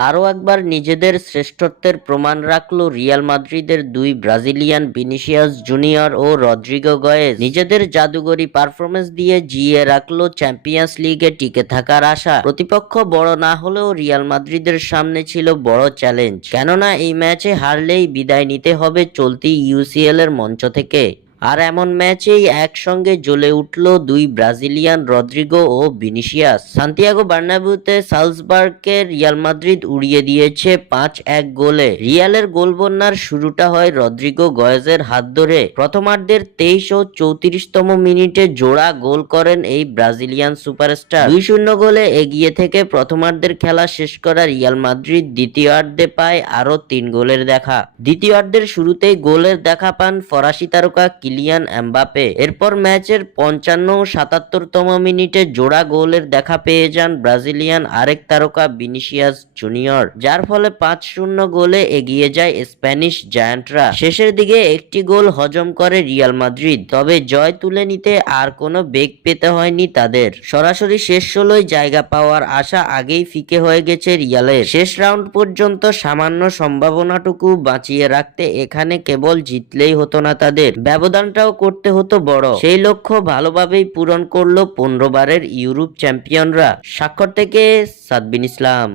আরও একবার নিজেদের শ্রেষ্ঠত্বের প্রমাণ রাখল রিয়াল মাদ্রিদের দুই ব্রাজিলিয়ান ভিনিসিয়াস জুনিয়র ও রদ্রিগো গয়েজ। নিজেদের জাদুগরি পারফরমেন্স দিয়ে জিইয়ে রাখল চ্যাম্পিয়ন্স লিগে টিকে থাকার আশা। প্রতিপক্ষ বড় না হলেও রিয়াল মাদ্রিদের সামনে ছিল বড় চ্যালেঞ্জ, কেননা এই ম্যাচে হারলেই বিদায় নিতে হবে চলতি ইউসিএল এর মঞ্চ থেকে। আর এমন ম্যাচেই একসঙ্গে জ্বলে উঠল দুই ব্রাজিলিয়ান রদ্রিগো ও ভিনিসিয়াস। সান্তিয়াগো বার্নাব্যুতে সালজবার্গকে রিয়াল মাদ্রিদ উড়িয়ে দিয়েছে 5-1 গোলে। রিয়ালের গোলবন্যার শুরুটা হয় রদ্রিগো গয়েজের হাত ধরে। প্রথমার্ধের 23 ও 34তম মিনিটে জোড়া গোল করেন এই ব্রাজিলিয়ান সুপারস্টার। 2-0 গোলে এগিয়ে থেকে প্রথমার্ধের খেলা শেষ করা রিয়াল মাদ্রিদ দ্বিতীয়ার্ধে পায় আরও 3 গোলের দেখা। দ্বিতীয়ার্ধের শুরুতেই গোলের দেখা পান ফরাসি তারকা কিলিয়ান এমবাপে। এরপর ম্যাচের 55 ও 77তম মিনিটে জোড়া গোলের দেখা পেয়ে যান ব্রাজিলিয়ান আরেক তারকা ভিনিসিয়াস জুনিয়র, যার ফলে 5-0 গোলে এগিয়ে যায় স্প্যানিশ জায়ান্টরা। শেষের দিকে একটি গোল হজম করে রিয়াল মাদ্রিদ, তবে জয় তুলে নিতে আর কোনো বেগ পেতে হয়নি তাদের। সরাসরি শেষ 16য় জায়গা পাওয়ার আশা আগেই ফিকে হয়ে গেছে রিয়ালের। শেষ রাউন্ড পর্যন্ত সামান্য সম্ভাবনাটুকু বাঁচিয়ে রাখতে এখানে কেবল জিতলেই হতো না তাদের, ব্যবধানটাও করতে হতো বড়। সেই লক্ষ্য ভালোভাবেই পূরণ করলো 15 বারের ইউরোপ চ্যাম্পিয়নরা। স্বাক্ষর থেকে সাদবিন ইসলাম।